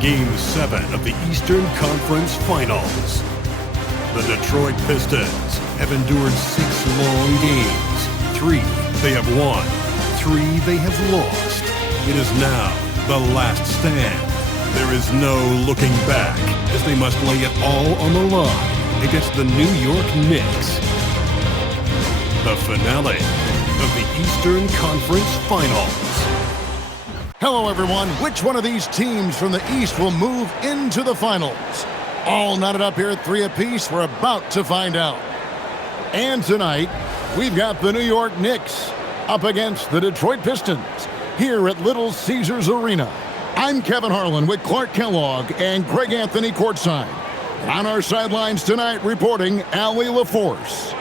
Game 7 of the Eastern Conference Finals. The Detroit Pistons have endured 6 long games. 3 they have won, 3 they have lost. It is now the last stand. There is no looking back as they must lay it all on the line against the New York Knicks. The finale of the Eastern Conference Finals. Hello, everyone. Which one of these teams from the East will move into the finals? All knotted up here at 3 apiece. We're about to find out. And tonight, we've got the New York Knicks up against the Detroit Pistons here at Little Caesars Arena. I'm Kevin Harlan with Clark Kellogg and Greg Anthony courtside. On our sidelines tonight, reporting Allie LaForce.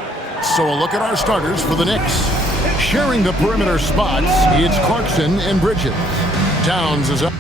So a look at our starters for the Knicks. Sharing the perimeter spots, it's Clarkson and Bridges. Towns is up.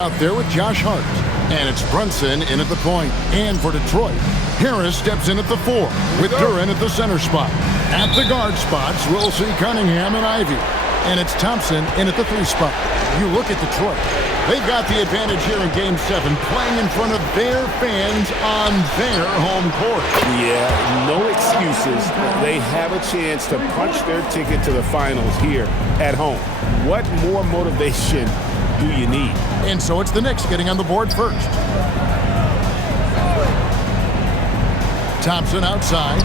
Out there with Josh Hart. And it's Brunson in at the point. And for Detroit, Harris steps in at the 4 with Duren at the center spot. At the guard spots, we'll see Cunningham and Ivey. And it's Thompson in at the 3 spot. You look at Detroit. They've got the advantage here in Game 7, playing in front of their fans on their home court. Yeah, no excuses. They have a chance to punch their ticket to the finals here at home. What more motivation do you need? And so it's the Knicks getting on the board first. Thompson outside.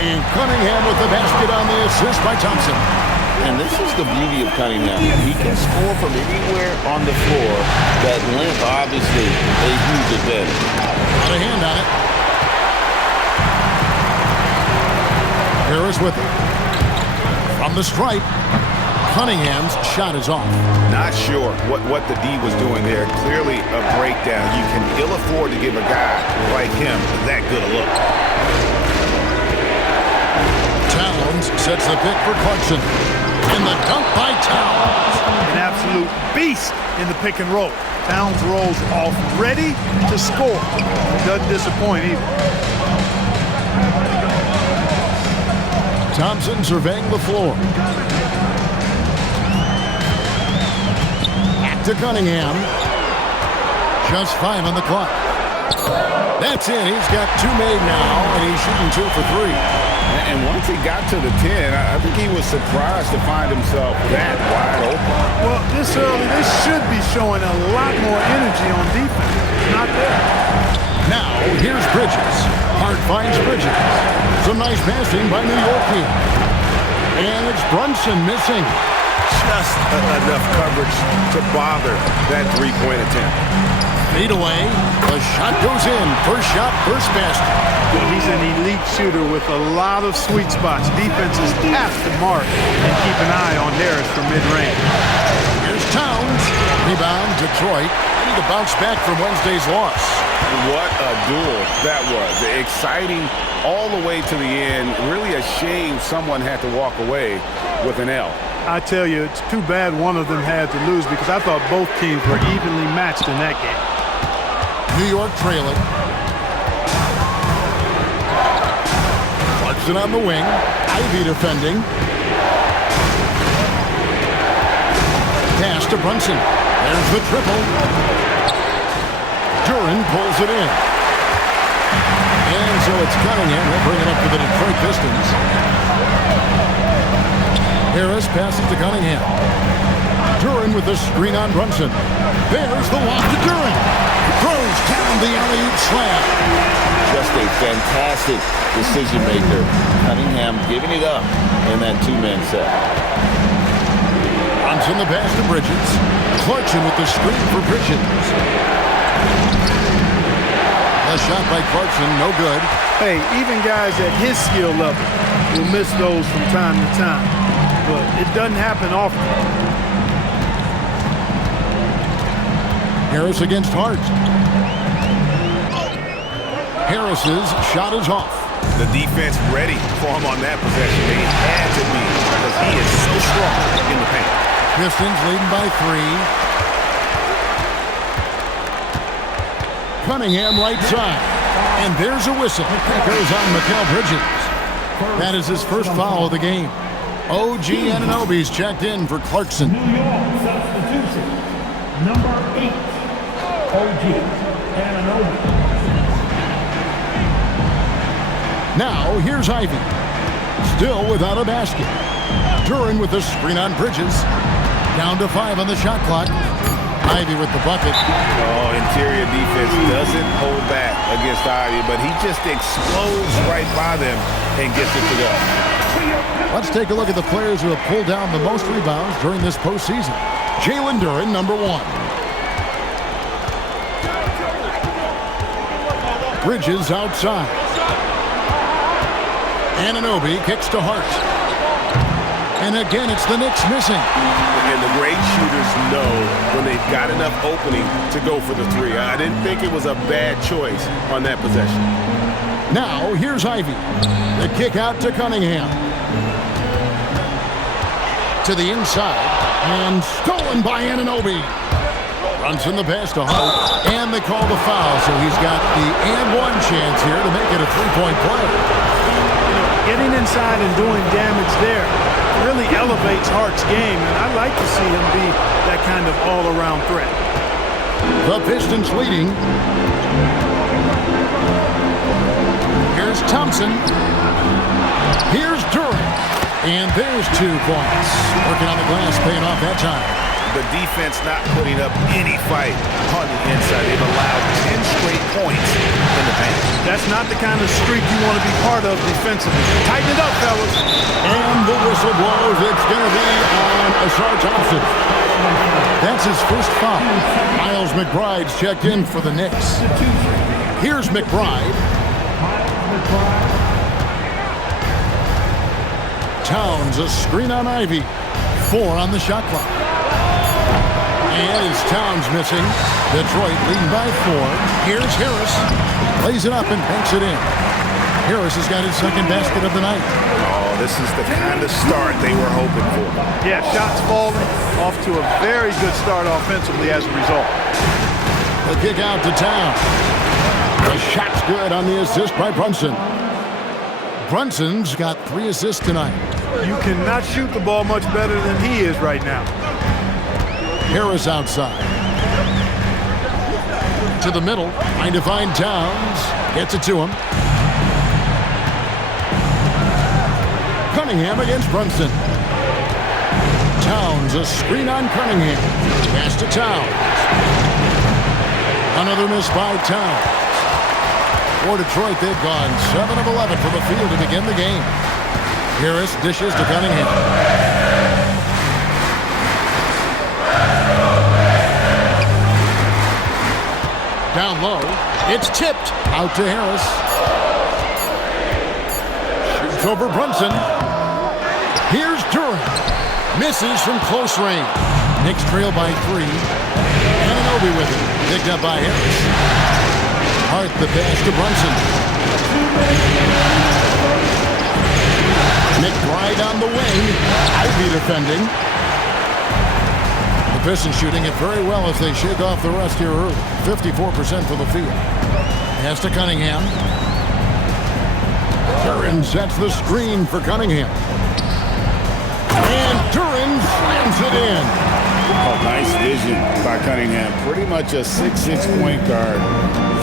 And Cunningham with the basket on the assist by Thompson. And this is the beauty of Cunningham. He can score from anywhere on the floor. That length, obviously, a huge advantage. Got a hand on it. Harris with it. From the stripe. Cunningham's shot is off. Not sure what the D was doing there. Clearly a breakdown. You can ill afford to give a guy like him that good a look. Towns sets the pick for Clarkson. And the dunk by Towns. An absolute beast in the pick and roll. Towns rolls off ready to score. Doesn't disappoint either. Thompson surveying the floor. To Cunningham. Just 5 on the clock. That's it. He's got 2 made now, and he's shooting 2 for 3. And once he got to the 10, I think he was surprised to find himself that wide open. Well, this early, they should be showing a lot more energy on defense. Not there. Now, here's Bridges. Hart finds Bridges. Some nice passing by New York here. And it's Brunson missing. Just enough coverage to bother that 3-point attempt. Fade away. The shot goes in. First shot, first basket. Well, he's an elite shooter with a lot of sweet spots. Defenses have to mark and keep an eye on Harris for mid-range. Here's Towns. Rebound, Detroit. They need to bounce back from Wednesday's loss. What a duel that was. Exciting all the way to the end. Really a shame someone had to walk away with an L. I tell you, it's too bad one of them had to lose because I thought both teams were evenly matched in that game. New York trailing. Clarkson on the wing. Ivey defending. Pass to Brunson. There's the triple. Duren pulls it in. And so it's Cunningham. He'll bring it up to the Detroit Pistons. Harris passes to Cunningham. Duren with the screen on Brunson. There's the lob to Duren. Throws down the alley-oop slam. Just a fantastic decision maker. Cunningham giving it up in that 2-man set. Brunson the pass to Bridges. Clarkson with the screen for Bridges. A shot by Clarkson, no good. Hey, even guys at his skill level will miss those from time to time. But it doesn't happen often. Harris against Hart. Harris's shot is off. The defense ready for him on that possession. They had to be because he is so strong in the paint. Pistons leading by 3. Cunningham right side. And there's a whistle. That goes on Mikal Bridges. That is his first foul of the game. OG Anunoby's checked in for Clarkson. New York substitution. Number 8, OG Anunoby. Now, here's Ivy. Still without a basket. Duren with the screen on Bridges. Down to 5 on the shot clock. Ivy with the bucket. Oh, interior defense doesn't hold back against Ivy, but he just explodes right by them and gets it to go. Let's take a look at the players who have pulled down the most rebounds during this postseason. Jalen Duren, number 1. Bridges outside. Anunoby kicks to Hart. And again, it's the Knicks missing. And the great shooters know when they've got enough opening to go for the 3. I didn't think it was a bad choice on that possession. Now, here's Ivy. The kick out to Cunningham. To the inside. And stolen by Anunoby. Runs in the pass to Hart. And they call the foul, so he's got the and-one chance here to make it a 3-point play. Getting inside and doing damage there really elevates Hart's game, and I like to see him be that kind of all-around threat. The Pistons leading. Here's Thompson. Here's Duren. And there's 2 points. Working on the glass, paying off that time. The defense not putting up any fight on the inside. They've allowed 10 straight points in the paint. That's not the kind of streak you want to be part of defensively. Tighten it up, fellas. And the whistle blows. It's going to be on Ausar Thompson. That's his first foul. Miles McBride's checked in for the Knicks. Here's McBride. Towns, a screen on Ivy. 4 on the shot clock. And it's Towns missing. Detroit leading by 4. Here's Harris. Lays it up and banks it in. Harris has got his second basket of the night. Oh, this is the kind of start they were hoping for. Yeah, shots falling. Off to a very good start offensively as a result. The kick out to Towns. The shot's good on the assist by Brunson. Brunson's got 3 assists tonight. You cannot shoot the ball much better than he is right now. Harris outside. To the middle. Trying to find Towns. Gets it to him. Cunningham against Brunson. Towns, a screen on Cunningham. Pass to Towns. Another miss by Towns. For Detroit, they've gone 7 of 11 from the field to begin the game. Harris dishes to Cunningham. Down low. It's tipped. Out to Harris. Shoots over Brunson. Here's Duren. Misses from close range. Knicks trail by 3. Anunoby with it. Picked up by Harris. Hart the pass to Brunson. McBride on the wing. Ivy defending. The Pistons shooting it very well as they shake off the rust here early. 54% for the field. Pass to Cunningham. Duren sets the screen for Cunningham. And Duren slams it in. Oh, nice vision by Cunningham. Pretty much a 6'6" point guard.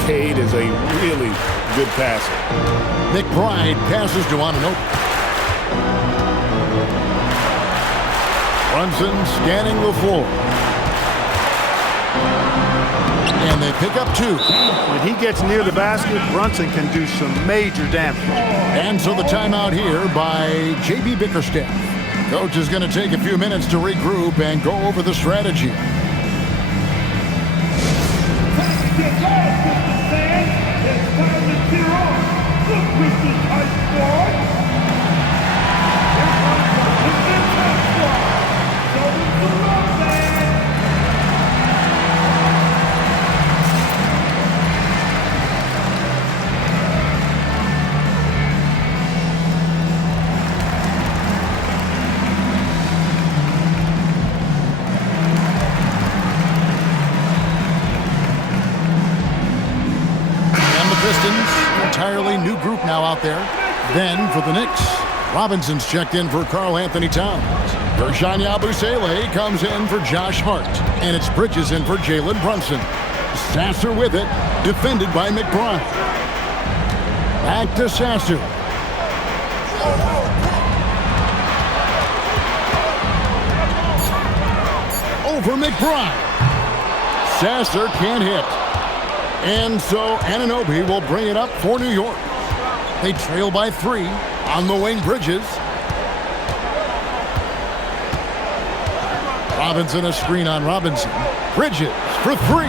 Cade is a really good passer. McBride passes to Anunoby. Brunson scanning the floor. And they pick up 2. When he gets near the basket, Brunson can do some major damage. And so the timeout here by J.B. Bickerstaff. Coach is going to take a few minutes to regroup and go over the strategy. out there. Then for the Knicks, Robinson's checked in for Karl Anthony Towns. Guerschon Yabusele comes in for Josh Hart. And it's Bridges in for Jalen Brunson. Sasser with it, defended by McBride. Back to Sasser. Over McBride. Sasser can't hit. And so Anunoby will bring it up for New York. They trail by 3 on the wing. Bridges. Robinson, a screen on Robinson. Bridges for 3.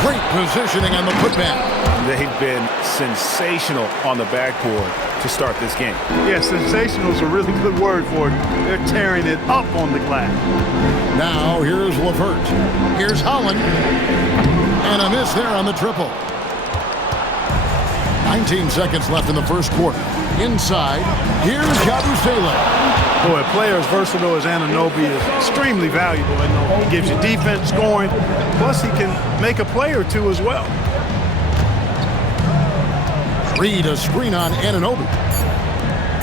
Great positioning on the putback. They've been sensational on the backboard to start this game. Yeah, sensational is a really good word for it. They're tearing it up on the glass. Now here's LeVert. Here's Holland. And a miss there on the triple. 19 seconds left in the first quarter. Inside, here's Yabusele. Boy, a player as versatile as Anunoby is extremely valuable. He gives you defense, scoring, plus he can make a play or two as well. Reed, a screen on Anunoby.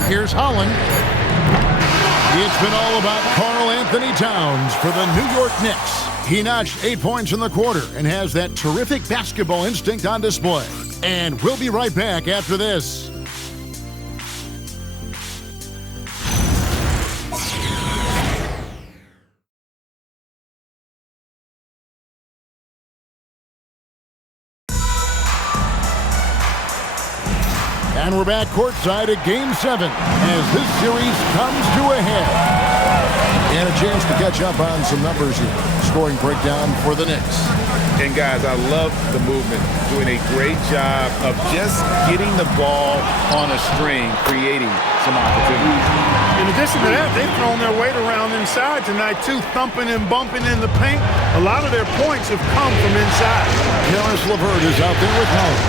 Here's Holland. It's been all about Karl Anthony Towns for the New York Knicks. He notched 8 points in the quarter and has that terrific basketball instinct on display. And we'll be right back after this. And we're back courtside at Game 7 as this series comes to a head. And a chance to catch up on some numbers here. Scoring breakdown for the Knicks. And guys, I love the movement. Doing a great job of just getting the ball on a string, creating some opportunities. In addition to that, they've thrown their weight around inside tonight, too, thumping and bumping in the paint. A lot of their points have come from inside. Karis LeVert is out there with Holland.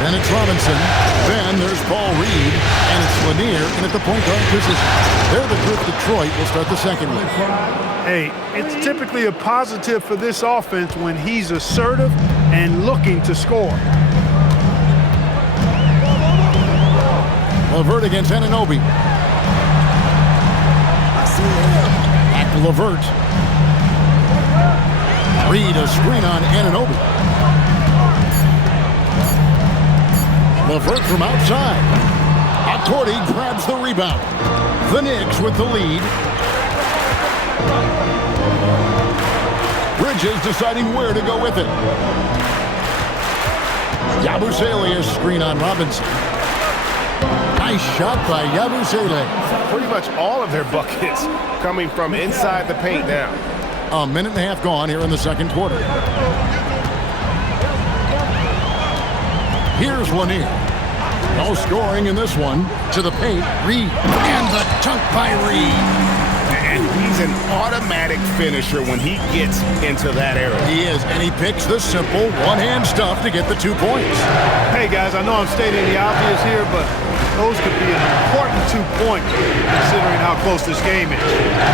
Then it's Robinson. Then there's Paul Reed. And it's Lanier in at the point guard position. They're the group Detroit will start the second with. Hey, it's typically a positive for this offense when he's assertive and looking to score. LeVert against Anunoby. Back to LeVert. Reed, a screen on Anunoby. LeVert from outside. Akordi grabs the rebound. The Knicks with the lead. Bridges deciding where to go with it. Yabusele is screen on Robinson. Nice shot by Yabusele. Pretty much all of their buckets coming from inside the paint now. A minute and a half gone here in the second quarter. Here's Lanier. No scoring in this one. To the paint, Reed. And the dunk by Reed. And he's an automatic finisher when he gets into that area. He is, and he picks the simple one-hand stuff to get the 2 points. Hey, guys, I know I'm stating the obvious here, but those could be an important 2 points considering how close this game is.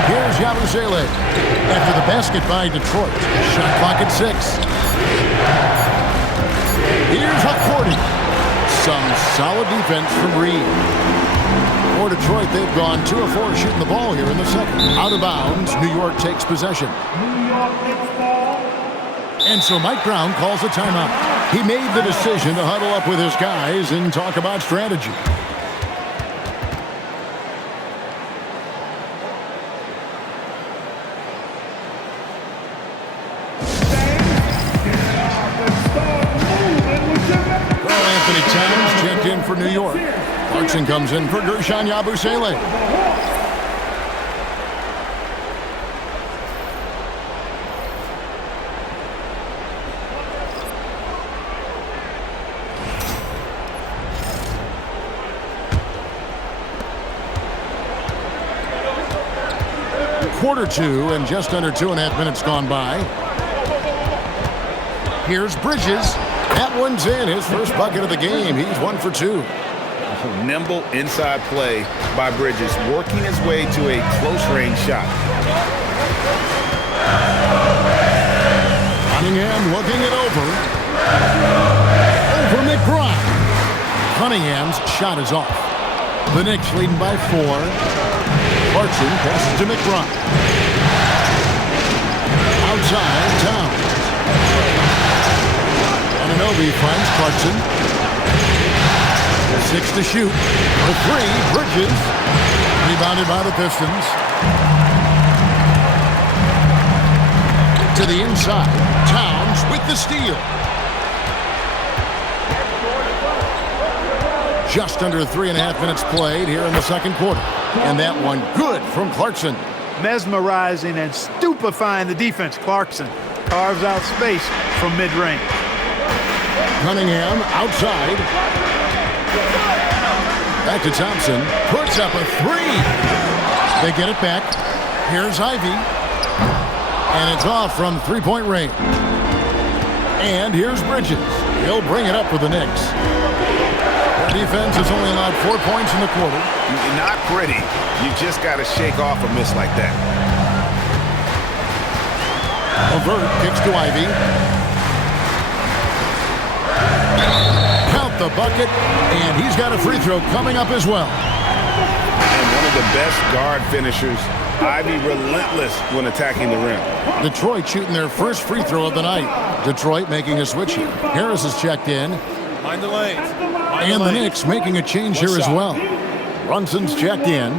Here's Yabusele after the basket by Detroit. Shot clock at 6. Here's Akordi. Some solid defense from Reed. For Detroit, they've gone 2 of 4 shooting the ball here in the second. Out of bounds, New York takes possession. And so Mike Brown calls a timeout. He made the decision to huddle up with his guys and talk about strategy. Anthony Towns checked in for New York. Clarkson comes in for Guerschon Yabusele. Quarter 2 and just under 2.5 minutes gone by. Here's Bridges. That one's in. His first bucket of the game. He's 1 for 2. Nimble inside play by Bridges, working his way to a close-range shot. Cunningham looking it over. Over McBride. Cunningham's shot is off. The Knicks leading by 4. Clarkson passes to McBride. Outside, Towns. Anunoby finds Clarkson. 6 to shoot. For 3, Bridges. Rebounded by the Pistons. To the inside. Towns with the steal. Just under 3.5 minutes played here in the second quarter. And that one good from Clarkson. Mesmerizing and stupefying the defense. Clarkson carves out space from mid-range. Cunningham outside. Back to Thompson. Puts up a 3. They get it back. Here's Ivy. And it's off from three-point range. And here's Bridges. He'll bring it up for the Knicks. Their defense has only allowed 4 points in the quarter. Not pretty. You just got to shake off a miss like that. Levert kicks to Ivy. Count the bucket, and he's got a free throw coming up as well. And one of the best guard finishers. Ivy relentless when attacking the rim. Detroit shooting their first free throw of the night. Detroit making a switch here. Harris is checked in. Mind the lanes. And the Knicks making a change here as well. Brunson's checked in.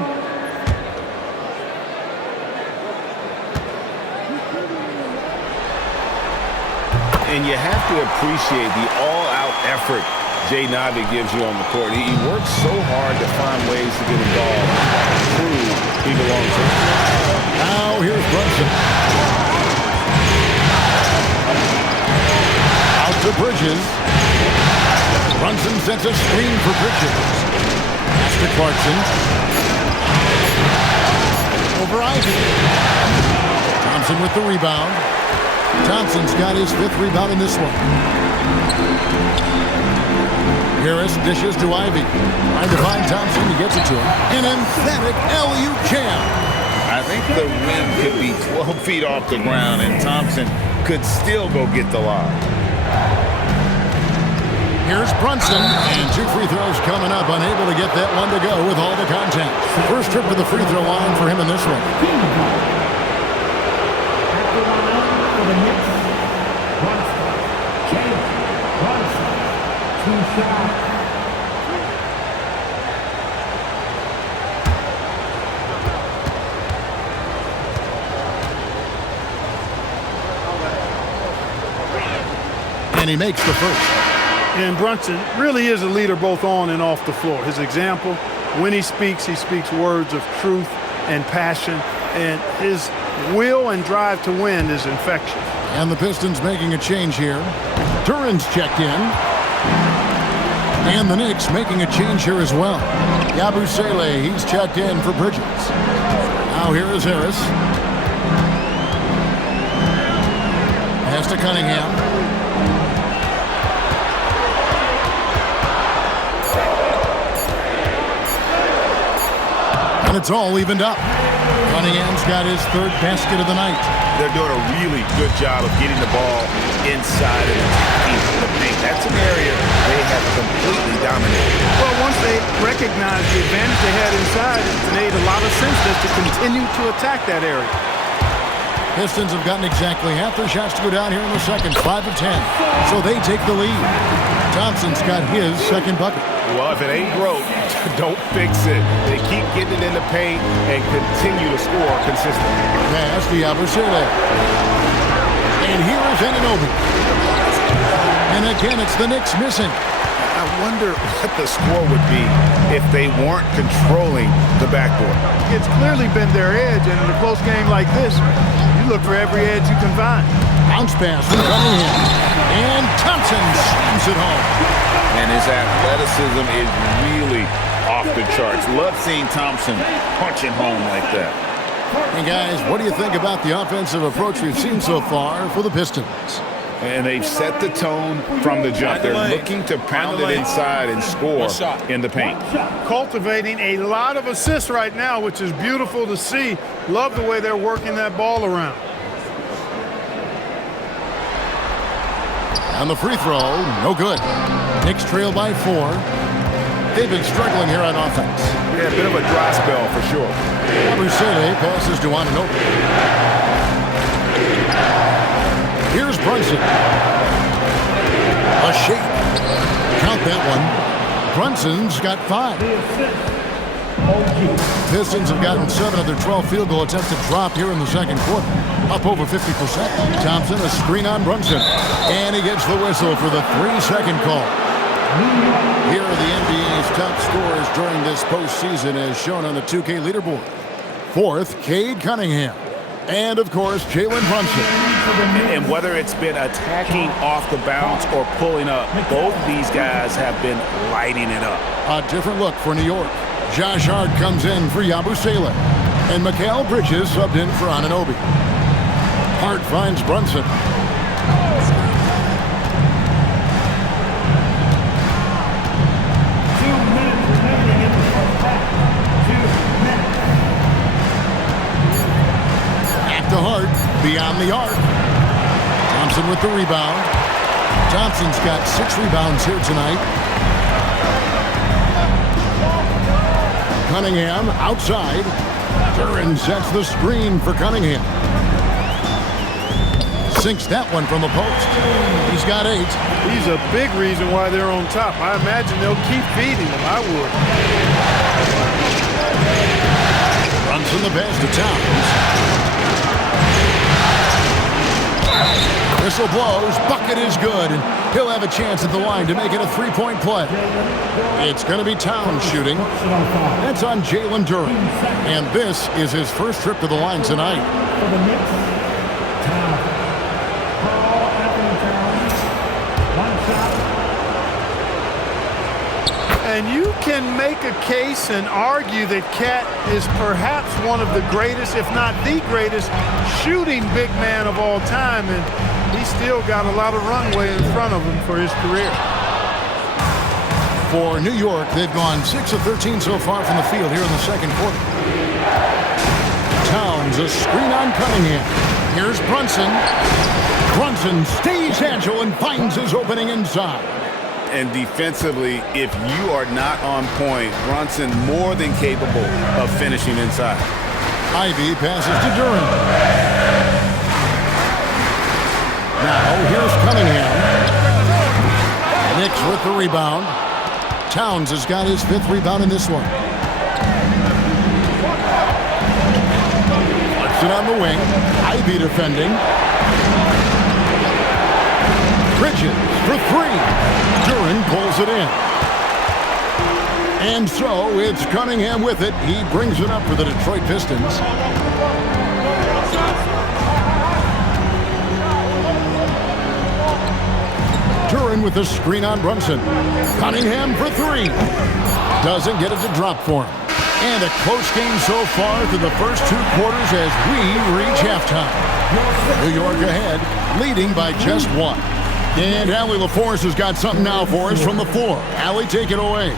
And you have to appreciate the all-out effort Jaden Ivey gives you on the court. He works so hard to find ways to get involved, prove he belongs here. Now here's Brunson. Out to Bridges. Brunson sets a screen for Bridges. Pass to Clarkson. Over Ivy. Thompson with the rebound. Thompson's got his 5th rebound in this one. Harris dishes to Ivy. Trying to find Thompson. He gets it to him. An emphatic LU jam. I think the rim could be 12 feet off the ground, and Thompson could still go get the lob. Here's Brunson, and 2 free throws coming up. Unable to get that one to go with all the contact. First trip to the free throw line for him in this one. For the Knicks, Brunson. Jalen Brunson. 2 shots. And he makes the first. And Brunson really is a leader both on and off the floor. His example, when he speaks words of truth and passion, and his will and drive to win is infectious. And the Pistons making a change here. Turin's checked in. And the Knicks making a change here as well. Yabusele, he's checked in for Bridges. Now here is Harris. Pass to Cunningham. And it's all evened up. Cunningham's got his 3rd basket of the night. They're doing a really good job of getting the ball inside and attacking the paint. That's an area they have completely dominated. Well, once they recognized the advantage they had inside, it made a lot of sense just to continue to attack that area. Pistons have gotten exactly half their shots to go down here in the second, 5 of 10. So they take the lead. Thompson's got his 2nd bucket. Well, if it ain't broke, don't fix it. They keep getting it in the paint and continue to score consistently. Pass to Yabusele. And here is Anunoby. And again, it's the Knicks missing. I wonder what the score would be if they weren't controlling the backboard. It's clearly been their edge, and in a close game like this, you look for every edge you can find. Bounce pass from Cunningham. And Thompson slams it home. And his athleticism is really off the charts. Love seeing Thompson punching home like that. And guys, what do you think about the offensive approach we've seen so far for the Pistons? And they've set the tone from the jump. They're looking to pound it inside and score in the paint. Cultivating a lot of assists right now, which is beautiful to see. Love the way they're working that ball around. And the free throw, no good. Knicks trail by 4. they've been struggling here on offense. Yeah, a bit of a dry spell for sure. Yabusele passes to Anunoby. Here's Brunson. A shake. Count that one. Brunson's got 5. Pistons have gotten 7 of their 12 field goal attempts have dropped here in the second quarter. Up over 50%. Thompson, a screen on Brunson. And he gets the whistle for the 3-second call. Here are the NBA's top scorers during this postseason as shown on the 2K leaderboard. 4th, Cade Cunningham. And, of course, Jalen Brunson. And whether it's been attacking off the bounce or pulling up, both these guys have been lighting it up. A different look for New York. Josh Hart comes in for Yabusele. And Mikal Bridges subbed in for Anunoby. Hart finds Brunson. Back to Hart, beyond the arc. Thompson with the rebound. Thompson's got 6 rebounds here tonight. Cunningham outside. Duren sets the screen for Cunningham. Sinks that one from the post. He's got 8. He's a big reason why they're on top. I imagine they'll keep feeding him. I would. Brunson the pass to Towns. Whistle blows. Bucket is good. And he'll have a chance at the line to make it a 3-point play. It's going to be Towns shooting. That's on Jalen Duren. And this is his first trip to the line tonight. For the Knicks, Towns. Carl Anthony Towns. 1 shot. And you can make a case and argue that Cat is perhaps one of the greatest, if not the greatest, shooting big man of all time. And he's still got a lot of runway in front of him for his career. For New York, they've gone 6 of 13 so far from the field here in the second quarter. Towns, a screen on Cunningham. Here's Brunson. Brunson stays agile and finds his opening inside. And defensively, if you are not on point, Brunson more than capable of finishing inside. Ivy passes to Duren. Now, here's Cunningham. Knicks with the rebound. Towns has got his 5th rebound in this one. Flips it on the wing. Ivy defending. Bridges for 3. Duren pulls it in. And so it's Cunningham with it. He brings it up for the Detroit Pistons. Duren with the screen on Brunson. Cunningham for 3. Doesn't get it to drop for him. And a close game so far through the first 2 quarters as we reach halftime. New York ahead, leading by just 1. And Allie LaForce has got something now for us from the floor. Allie, take it away.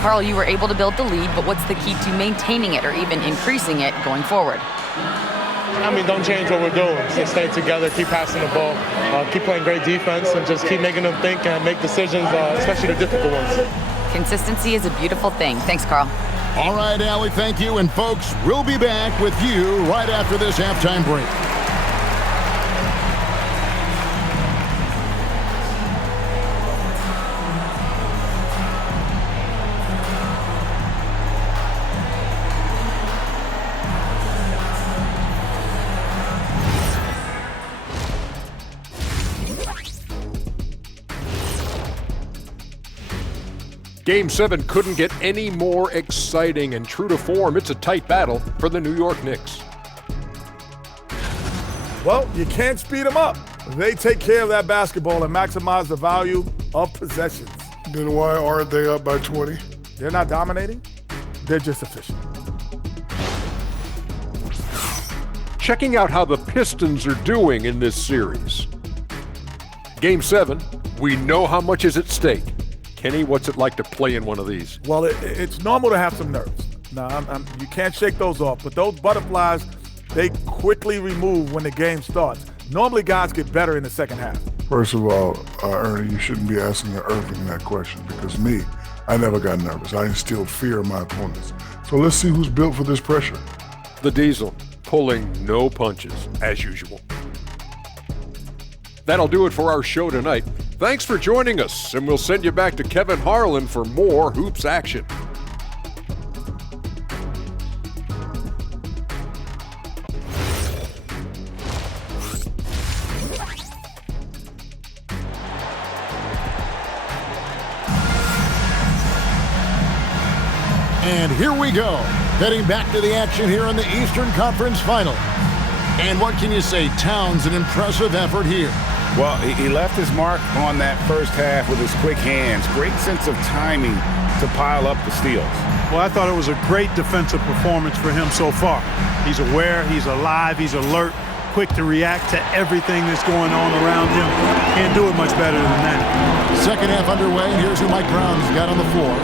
Carl, you were able to build the lead, but what's the key to maintaining it or even increasing it going forward? I mean, don't change what we're doing. Just stay together, keep passing the ball, keep playing great defense, and just keep making them think and make decisions, especially the difficult ones. Consistency is a beautiful thing. Thanks, Carl. All right, Allie, thank you. And folks, we'll be back with you right after this halftime break. Game 7 couldn't get any more exciting, and true to form, it's a tight battle for the New York Knicks. Well, you can't speed them up. They take care of that basketball and maximize the value of possessions. Then why aren't they up by 20? They're not dominating. They're just efficient. Checking out how the Pistons are doing in this series. Game 7, we know how much is at stake. Kenny, what's it like to play in one of these? Well, it's normal to have some nerves. Now, you can't shake those off, but those butterflies, they quickly remove when the game starts. Normally, guys get better in the second half. First of all, Ernie, you shouldn't be asking Irving that question because me, I never got nervous. I instilled fear in my opponents. So let's see who's built for this pressure. The Diesel, pulling no punches, as usual. That'll do it for our show tonight. Thanks for joining us, and we'll send you back to Kevin Harlan for more hoops action. And here we go, heading back to the action here in the Eastern Conference Final. And what can you say? Towns, an impressive effort here. Well, he left his mark on that first half with his quick hands. Great sense of timing to pile up the steals. Well, I thought it was a great defensive performance for him so far. He's aware, he's alive, he's alert, quick to react to everything that's going on around him. Can't do it much better than that. Second half underway, and here's who Mike Brown's got on the floor.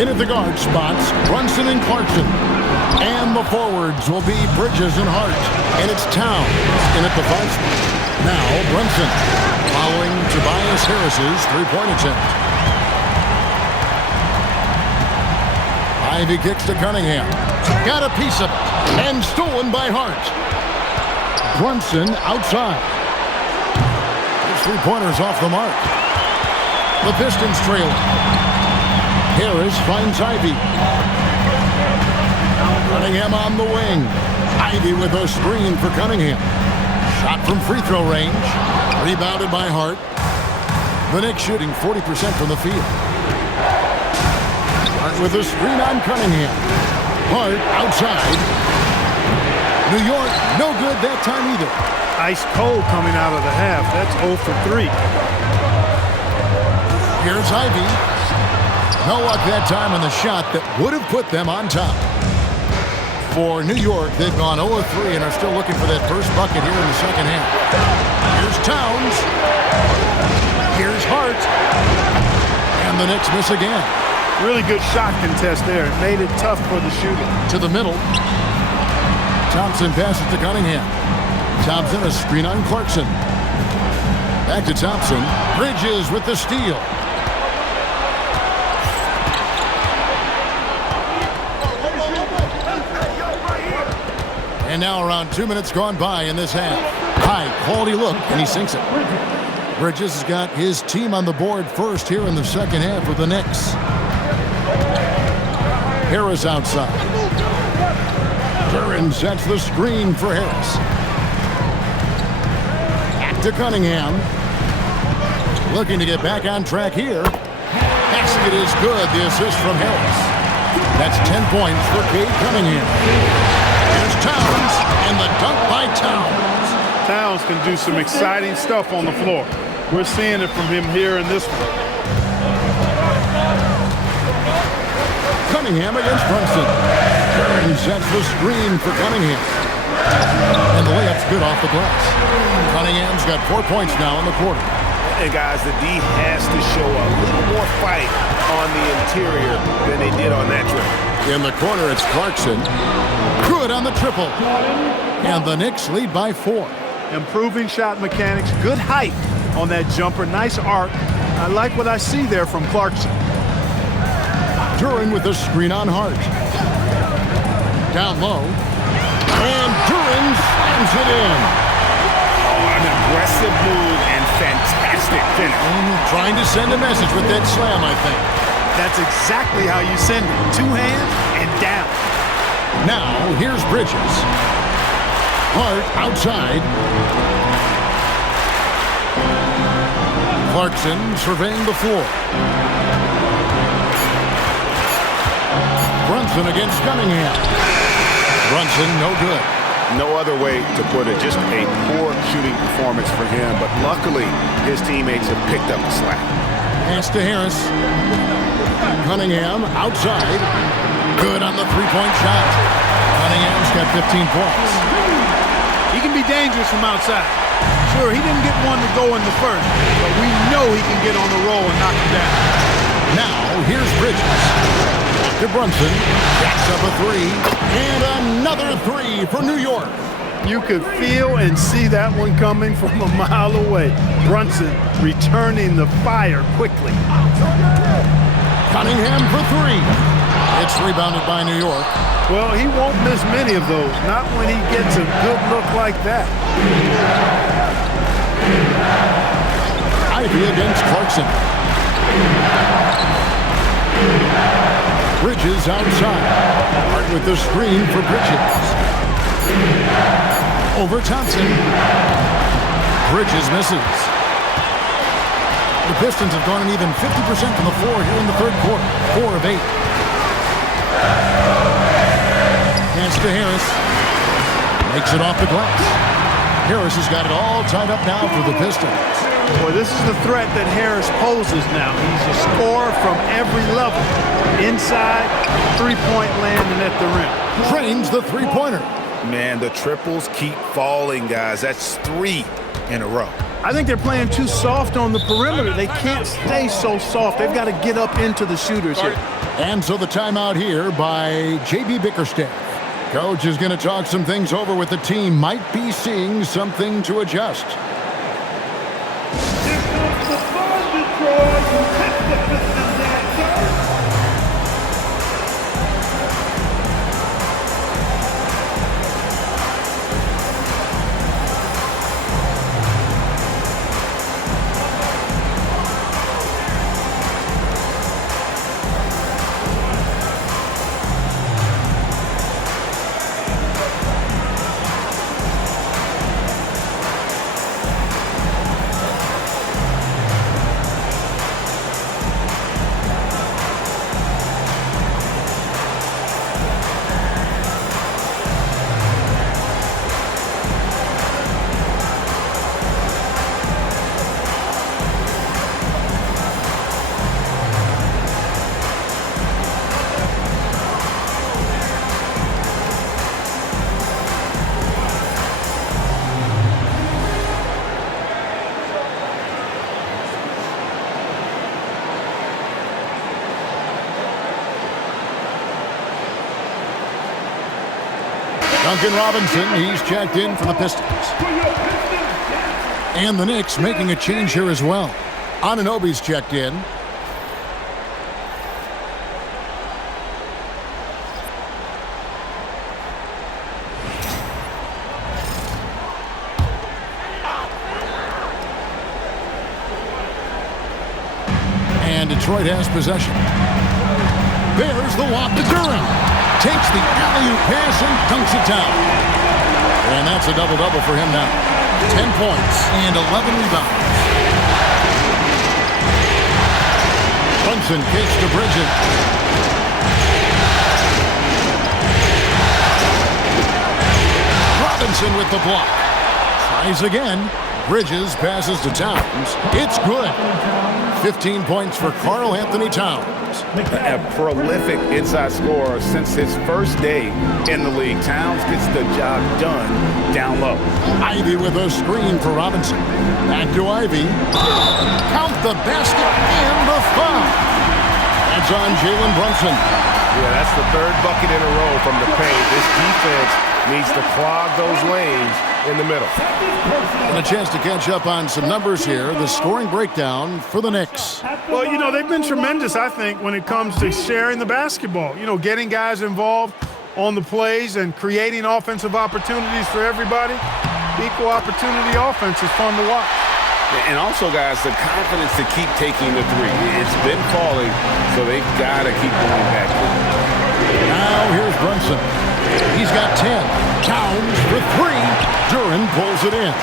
In at the guard spots, Brunson and Clarkson. And the forwards will be Bridges and Hart. And it's Towns in at the 5 spot. Now Brunson following Tobias Harris's three-point attempt. Ivy kicks to Cunningham. Got a piece of it. And stolen by Hart. Brunson outside. His three-pointer's off the mark. The Pistons trail. Harris finds Ivy. Cunningham on the wing. Ivy with a screen for Cunningham. Shot from free throw range. Rebounded by Hart. The Knicks shooting 40% from the field. Hart with a screen on Cunningham. Hart outside. New York, no good that time either. Ice cold coming out of the half. That's 0 for 3. Here's Ivy. No luck that time on the shot that would have put them on top. For New York, they've gone 0 of 3 and are still looking for that first bucket here in the second half. Here's Towns. Here's Hart. And the Knicks miss again. Really good shot contest there. It made it tough for the shooter. To the middle. Thompson passes to Cunningham. Thompson a screen on Clarkson. Back to Thompson. Bridges with the steal. And now around 2 minutes gone by in this half. High quality look, and he sinks it. Bridges has got his team on the board first here in the second half with the Knicks. Harris outside. Duren sets the screen for Harris. Back to Cunningham. Looking to get back on track here. Basket is good. The assist from Harris. That's 10 points for Cade Cunningham. Here's Towns, and the dunk by Towns. Towns can do some exciting stuff on the floor. We're seeing it from him here in this one. Cunningham against Brunson. Duren sets the screen for Cunningham. And the layup's good off the glass. Cunningham's got 4 points now in the quarter. And guys, the D has to show a little more fight on the interior than they did on that trip. In the corner, it's Clarkson. Good on the triple. And the Knicks lead by 4. Improving shot mechanics. Good height on that jumper. Nice arc. I like what I see there from Clarkson. Duren with the screen on Hart. Down low. And Duren slams it in. Oh, an aggressive move and fantastic finish. Trying to send a message with that slam, I think. That's exactly how you send it. 2 hands and down. Now, here's Bridges. Hart outside. Clarkson surveying the floor. Brunson against Cunningham. Brunson, no good. No other way to put it. Just a poor shooting performance for him. But luckily, his teammates have picked up the slack. Pass to Harris. Cunningham outside. Good on the three-point shot. Cunningham's got 15 points. He can be dangerous from outside. Sure, he didn't get one to go in the first, but we know he can get on the roll and knock him down. Now, here's Bridges. To Brunson. Jacks up a 3. And another 3 for New York. You could feel and see that one coming from a mile away. Brunson returning the fire quickly. Cunningham for three. It's rebounded by New York. Well, he won't miss many of those, not when he gets a good look like that. Ivy against Clarkson. Bridges outside. Hart with the screen for Bridges. Over Thompson. Bridges misses. The Pistons have gone an even 50% from the floor here in the third quarter. 4 of 8. Hands to Harris. Makes it off the glass. Harris has got it all tied up now for the Pistons. Boy, this is the threat that Harris poses now. He's a scorer from every level. Inside, three-point land, and at the rim. Trains the three-pointer. Man, the triples keep falling, guys. That's 3 in a row. I think they're playing too soft on the perimeter. They can't stay so soft. They've got to get up into the shooters here. And so the timeout here by J.B. Bickerstaff. Coach is going to talk some things over with the team. Might be seeing something to adjust. Here comes the fun, Detroit. You hit the Pistons answer. Duncan Robinson, he's checked in for the Pistons. And the Knicks making a change here as well. Anunoby's checked in. And Detroit has possession. There's the lob to Duren. Takes the alley-oop pass and dunks it down. And that's a double-double for him now. 10 points and 11 rebounds. Brunson kicks to Bridges. Robinson with the block. Tries again. Bridges passes to Towns. It's good. 15 points for Karl Anthony Towns. A prolific inside scorer since his first day in the league. Towns gets the job done down low. Ivy with a screen for Robinson. Back to Ivy. Count the basket and the foul. That's on Jalen Brunson. Yeah, that's the third bucket in a row from the paint. This defense needs to clog those lanes in the middle. And a chance to catch up on some numbers here. The scoring breakdown for the Knicks. Well, you know, they've been tremendous, I think, when it comes to sharing the basketball. You know, getting guys involved on the plays and creating offensive opportunities for everybody. Equal opportunity offense is fun to watch. And also, guys, the confidence to keep taking the three. It's been falling, so they've got to keep going back. Now here's Brunson. He's got 10. Towns for 3. Duren pulls it in.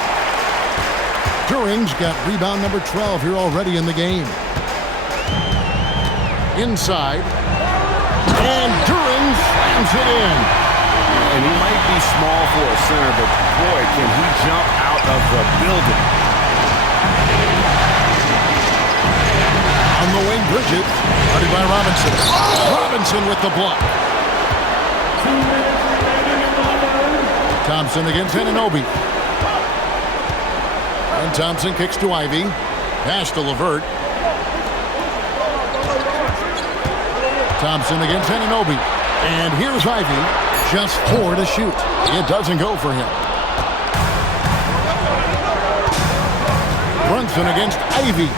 Duren's got rebound number 12 here already in the game. Inside. And Duren slams it in. And he might be small for a center, but boy, can he jump out of the building. On the wing, Bridges. Guarded by Robinson. Robinson with the block. Thompson against Anunoby. And Thompson kicks to Ivy. Pass to LeVert. Thompson against Anunoby. And here's Ivy. Just 4 to shoot. It doesn't go for him. Brunson against Ivy.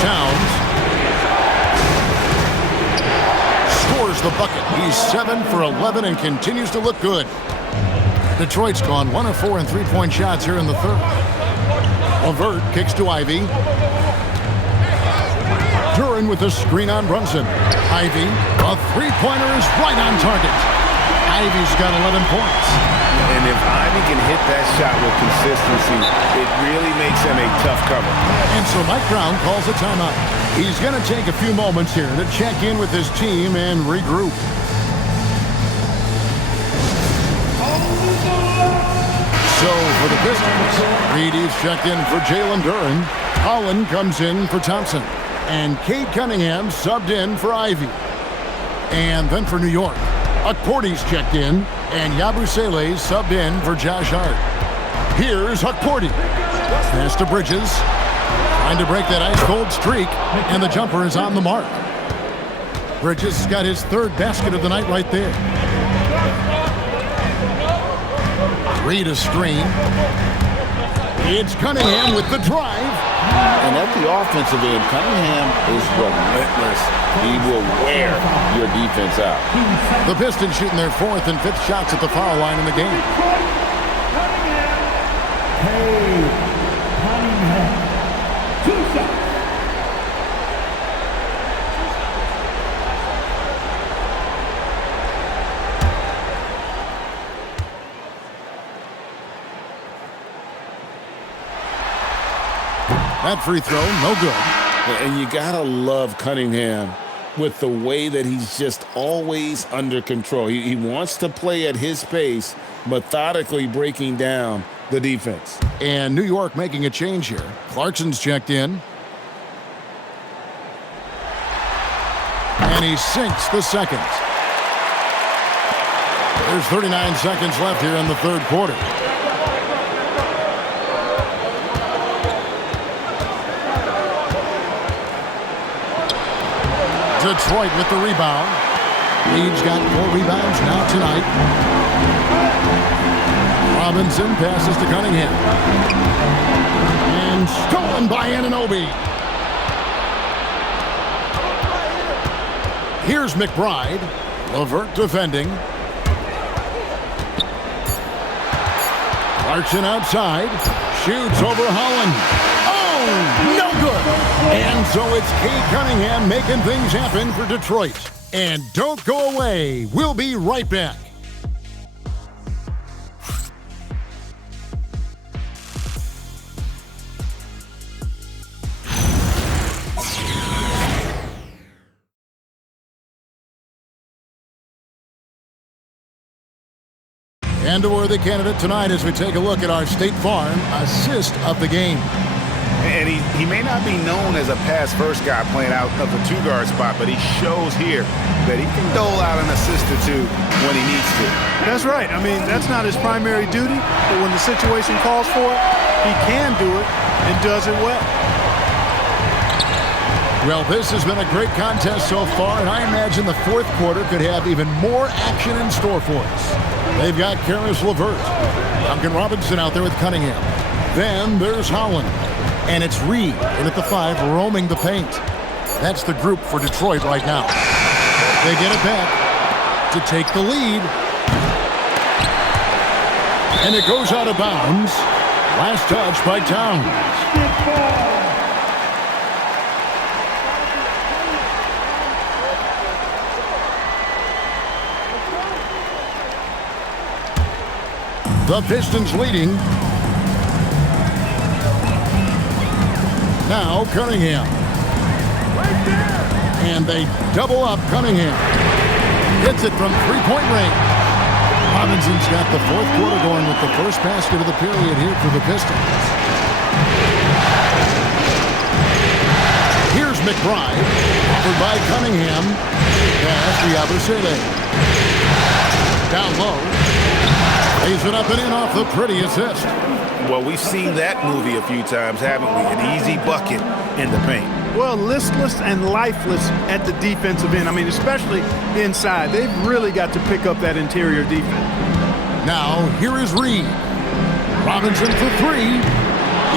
Towns. Scores the bucket. He's 7 for 11 and continues to look good. Detroit's gone 1 of 4 in three-point shots here in the third. LeVert kicks to Ivey. Duren with the screen on Brunson. Ivey, a three-pointer is right on target. Ivey's got 11 points. And if Ivey can hit that shot with consistency, it really makes him a tough cover. And so Mike Brown calls a timeout. He's going to take a few moments here to check in with his team and regroup. So for the Pistons, Reedy's checked in for Jalen Duren. Holland comes in for Thompson. And Cade Cunningham subbed in for Ivey. And then for New York, Hukporti's checked in, and Yabusele subbed in for Josh Hart. Here's Hukporti. Pass to Bridges. Trying to break that ice-cold streak, and the jumper is on the mark. Bridges has got his third basket of the night right there. Reed a screen. It's Cunningham with the drive. And at the offensive end, Cunningham is relentless. He will wear your defense out. The Pistons shooting their 4th and 5th shots at the foul line in the game. Cunningham. 2 shots. That free throw, no good. And you gotta love Cunningham with the way that he's just always under control. He wants to play at his pace, methodically breaking down the defense. And New York making a change here. Clarkson's checked in. And he sinks the second. There's 39 seconds left here in the third quarter. Detroit with the rebound. Reed's got 4 rebounds now tonight. Robinson passes to Cunningham. And stolen by Anunoby. Here's McBride. LeVert defending. Clarkson outside. Shoots over Holland. Oh, no good. And so it's Cade Cunningham making things happen for Detroit. And don't go away. We'll be right back. And a worthy candidate tonight as we take a look at our State Farm assist of the game. And he may not be known as a pass-first guy playing out of the 2-guard spot, but he shows here that he can dole out an assist or 2 when he needs to. That's right. I mean, that's not his primary duty, but when the situation calls for it, he can do it and does it well. Well, this has been a great contest so far, and I imagine the fourth quarter could have even more action in store for us. They've got Caris LeVert, Duncan Robinson out there with Cunningham. Then there's Holland. And it's Reed in at the 5 roaming the paint. That's the group for Detroit right now. They get it back to take the lead. And it goes out of bounds. Last touch by Towns. The Pistons leading. Now Cunningham. And they double up Cunningham. Hits it from three-point range. Robinson's got the fourth quarter going with the first basket of the period here for the Pistons. Here's McBride. Offered by Cunningham. Pass to Yabusele. Down low. Lays it up and in off the pretty assist. Well, we've seen that movie a few times, haven't we? An easy bucket in the paint. Well, listless and lifeless at the defensive end. I mean, especially inside. They've really got to pick up that interior defense. Now, here is Reed. Robinson for 3.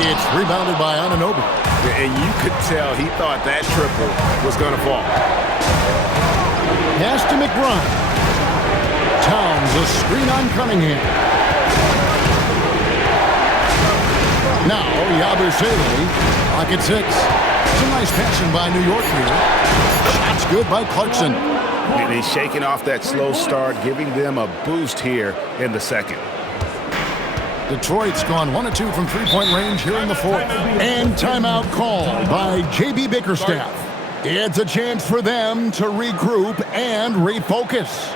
It's rebounded by Anunoby. And you could tell he thought that triple was going to fall. Pass to McBride. Towns, a screen on Cunningham. Now, Yabusele, pocket 6. Some nice passing by New York here. Shot's good by Clarkson. And he's shaking off that slow start, giving them a boost here in the second. Detroit's gone 1 of 2 from three-point range here in the fourth. And timeout called by J.B. Bickerstaff. It's a chance for them to regroup and refocus.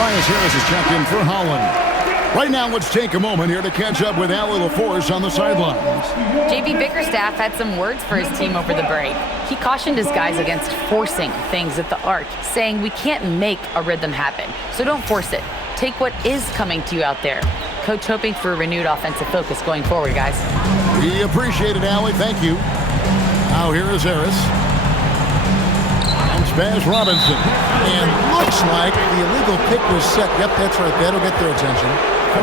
Tobias Harris is checked in for Holland. Right now, let's take a moment here to catch up with Allie LaForce on the sidelines. J.B. Bickerstaff had some words for his team over the break. He cautioned his guys against forcing things at the arc, saying we can't make a rhythm happen, so don't force it. Take what is coming to you out there. Coach hoping for a renewed offensive focus going forward, guys. We appreciate it, Allie. Thank you. Now here is Harris. Pass Robinson. And looks like the illegal kick was set. Yep, that's right. That'll get their attention.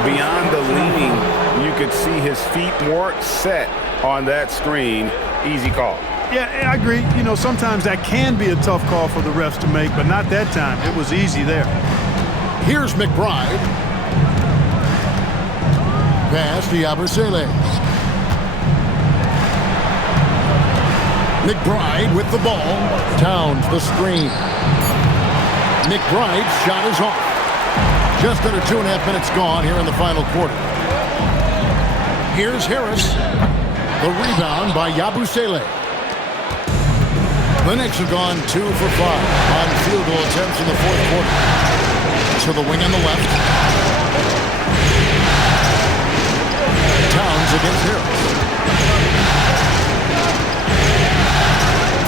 Beyond the leaning, you could see his feet weren't set on that screen. Easy call. Yeah, I agree. You know, sometimes that can be a tough call for the refs to make, but not that time. It was easy there. Here's McBride. Pass to Yabusele. McBride with the ball. Towns the screen. McBride's shot is off. Just under 2.5 minutes gone here in the final quarter. Here's Harris. The rebound by Yabusele. The Knicks have gone 2 for 5 on field goal attempts in the fourth quarter. To the wing on the left. Towns against Harris.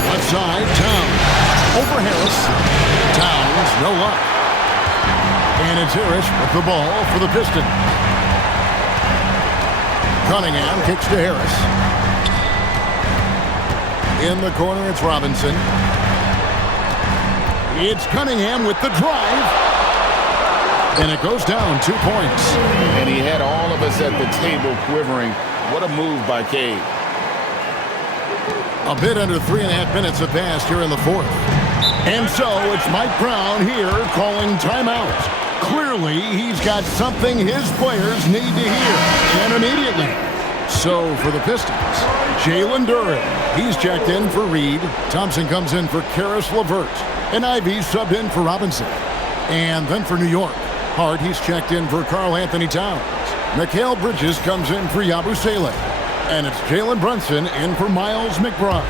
Left side, Towns. Over Harris. Towns, no luck. And it's Harris with the ball for the Pistons. Cunningham kicks to Harris. In the corner, it's Robinson. It's Cunningham with the drive. And it goes down 2 points. And he had all of us at the table quivering. What a move by Cade. A bit under 3.5 minutes have passed here in the fourth. And so it's Mike Brown here calling timeout. Clearly, he's got something his players need to hear, and immediately. So for the Pistons, Jalen Duren. He's checked in for Reed. Thompson comes in for Karis LeVert. And Ivey subbed in for Robinson. And then for New York, Hart, he's checked in for Karl Anthony Towns. Mikal Bridges comes in for Yabusele. And it's Jalen Brunson in for Miles McBride.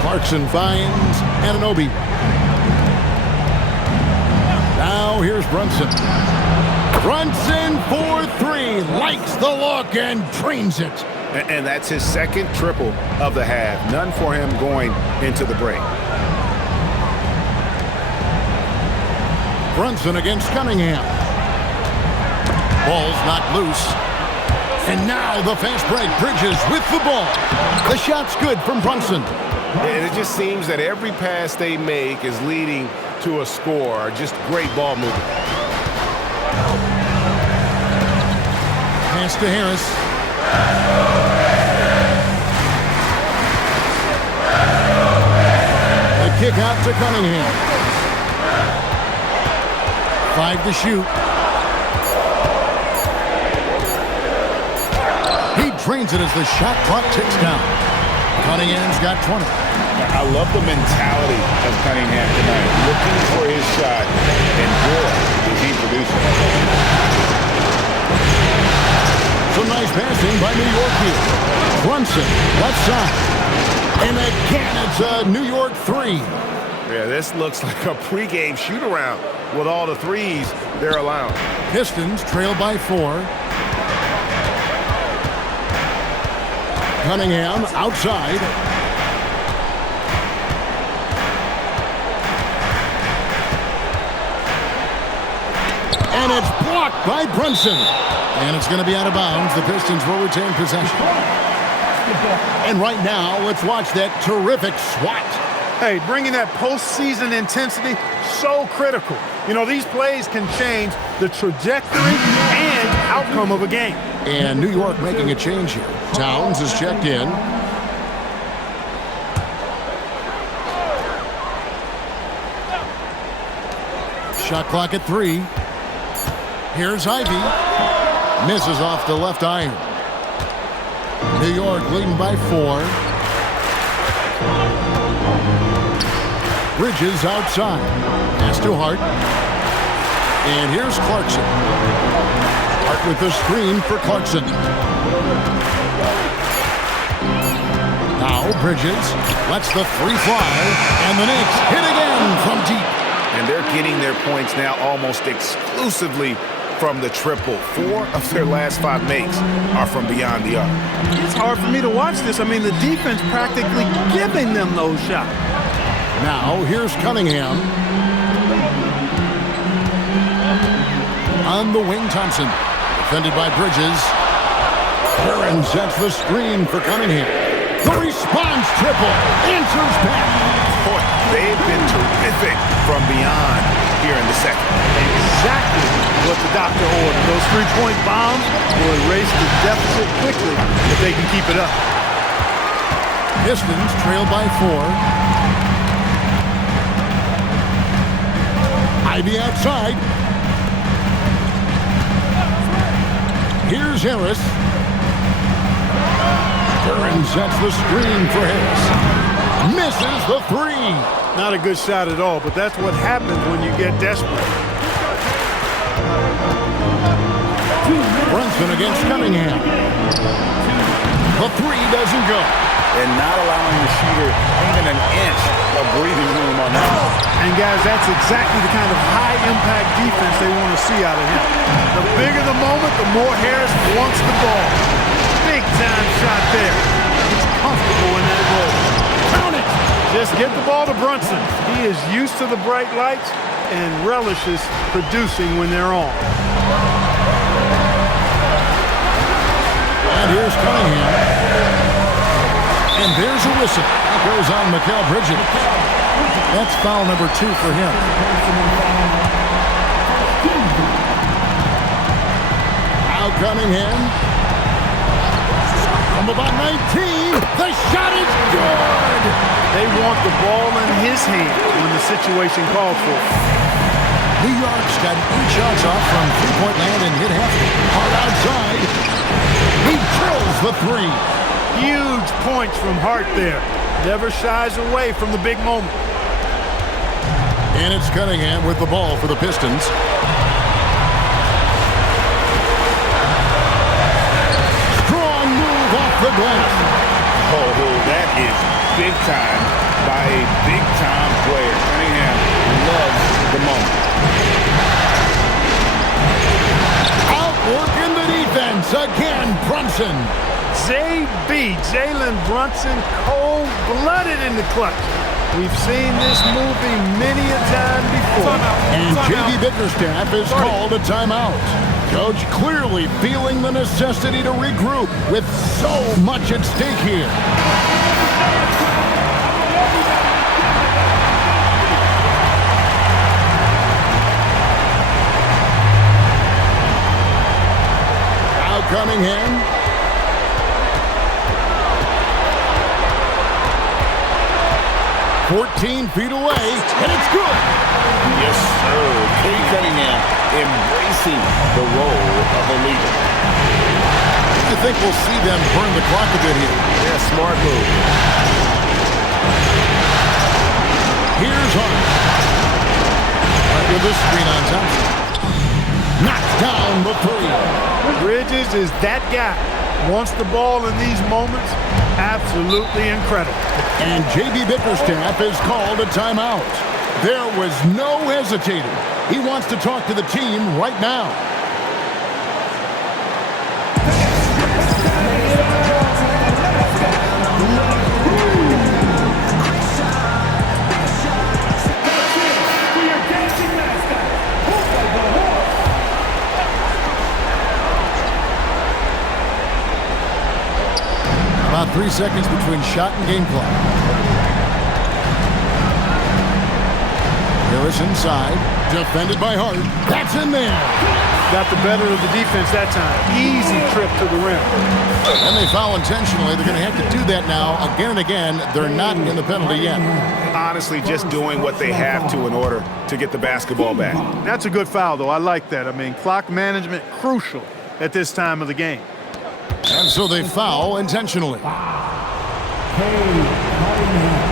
Clarkson finds Anunoby. Now here's Brunson. Brunson for 3. Likes the look and drains it. And that's his second triple of the half. None for him going into the break. Brunson against Cunningham. Ball's knocked loose. And now the fast break. Bridges with the ball. The shot's good from Brunson. And it just seems that every pass they make is leading to a score. Just great ball movement. Pass to Harris. The kick out to Cunningham. 5 to shoot. He drains it as the shot clock ticks down. Cunningham's got 20. I love the mentality of Cunningham tonight, looking for his shot, and boy, is he producing. Some nice passing by New York here. Brunson, left side. And again, it's a New York 3. Yeah, this looks like a pregame shoot-around with all the threes they're allowing. Pistons trail by 4. Cunningham outside. And it's blocked by Brunson. And it's going to be out of bounds. The Pistons will retain possession. And right now, let's watch that terrific swat. Hey, bringing that postseason intensity, so critical. You know, these plays can change the trajectory and outcome of a game. And New York making a change here. Towns is checked in. Shot clock at 3. Here's Ivy. Misses off the left iron. New York leading by 4. Bridges outside. Pass to Hart. And here's Clarkson. Hart with the screen for Clarkson. Now Bridges lets the free fly. And the Knicks hit again from deep. And they're getting their points now almost exclusively from the triple. 4 of their last 5 makes are from beyond the arc. It's hard for me to watch this. I mean, the defense practically giving them those shots. Now, here's Cunningham. On the wing, Thompson. Defended by Bridges. Curran sets the screen for Cunningham. The response triple. Answers back. Boy, they've been terrific from beyond here in the second. Exactly what the doctor ordered. Those 3-point bombs will erase the deficit quickly if they can keep it up. Pistons trail by 4. Ivy outside. Here's Harris. Curran sets the screen for Harris. Misses the 3. Not a good shot at all, but that's what happens when you get desperate. Brunson against Cunningham. The 3 doesn't go. And not allowing the shooter even an inch of breathing room on that. And guys, that's exactly the kind of high-impact defense they want to see out of him. The bigger the moment, the more Harris wants the ball. Big-time shot there. He's comfortable in that role. Count it! Just get the ball to Brunson. He is used to the bright lights and relishes producing when they're on. And here's Cunningham. And there's a whistle. That goes on Mikal Bridges. That's foul number 2 for him. Now Cunningham. From about 19. The shot is good. They want the ball in his hand when the situation calls for it. New York's got 8 shots off from three-point land and hit half. Hard outside. He drills the 3. Huge points from Hart there. Never shies away from the big moment. And it's Cunningham with the ball for the Pistons. Strong move off the glass. Oh, that is big time by a big-time player. Cunningham loves the moment. Outworking the defense. Again, Brunson. JB, Jalen Brunson, cold-blooded in the clutch. We've seen this movie many a time before. And J.B. Bickerstaff is called a timeout. Coach clearly feeling the necessity to regroup with so much at stake here. Now Cunningham 15 feet away, and it's good. Yes, sir. Cade Cunningham embracing the role of a leader. I think we'll see them burn the clock a bit here. Yeah, smart move. Here's Hart. With this screen on Thompson. Knocks down the three. Bridges is that guy. Wants the ball in these moments. Absolutely incredible. And J.B. Bickerstaff is called a timeout. There was no hesitating. He wants to talk to the team right now. About 3 seconds between shot and game clock. Harris inside, defended by Hart. That's in there. Got the better of the defense that time. Easy trip to the rim. And they foul intentionally. They're going to have to do that now again and again. They're not in the penalty yet. Honestly, just doing what they have to in order to get the basketball back. That's a good foul, though. I like that. I mean, clock management crucial at this time of the game. And so they foul intentionally. Cade Cunningham,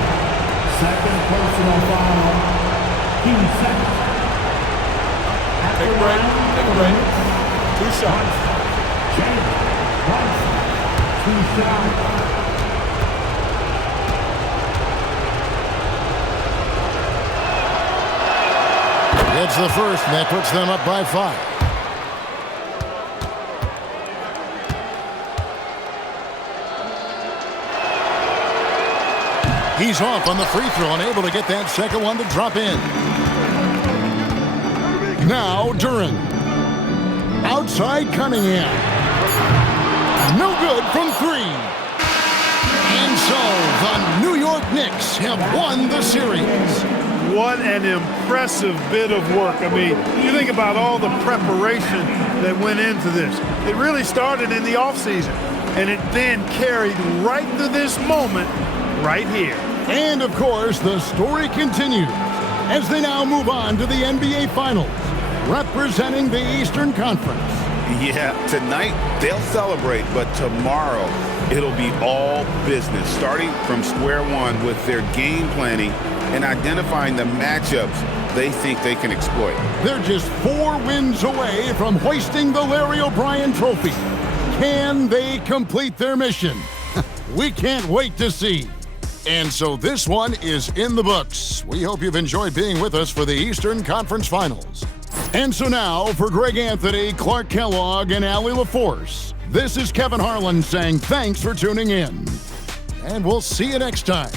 second personal foul. Team second. Take a break. Take a break. 2 shots. Cade Brunson, 2 shots. It's the first, and that puts them up by 5. He's off on the free throw and able to get that second one to drop in. Now Duren. Outside Cunningham. No good from 3. And so the New York Knicks have won the series. What an impressive bit of work. I mean, you think about all the preparation that went into this. It really started in the offseason, and it then carried right to this moment right here. And, of course, the story continues as they now move on to the NBA Finals, representing the Eastern Conference. Yeah, tonight they'll celebrate, but tomorrow it'll be all business, starting from square one with their game planning and identifying the matchups they think they can exploit. They're just 4 wins away from hoisting the Larry O'Brien Trophy. Can they complete their mission? We can't wait to see. And so this one is in the books. We hope you've enjoyed being with us for the Eastern Conference Finals. And so now, for Greg Anthony, Clark Kellogg, and Allie LaForce, this is Kevin Harlan saying thanks for tuning in. And we'll see you next time.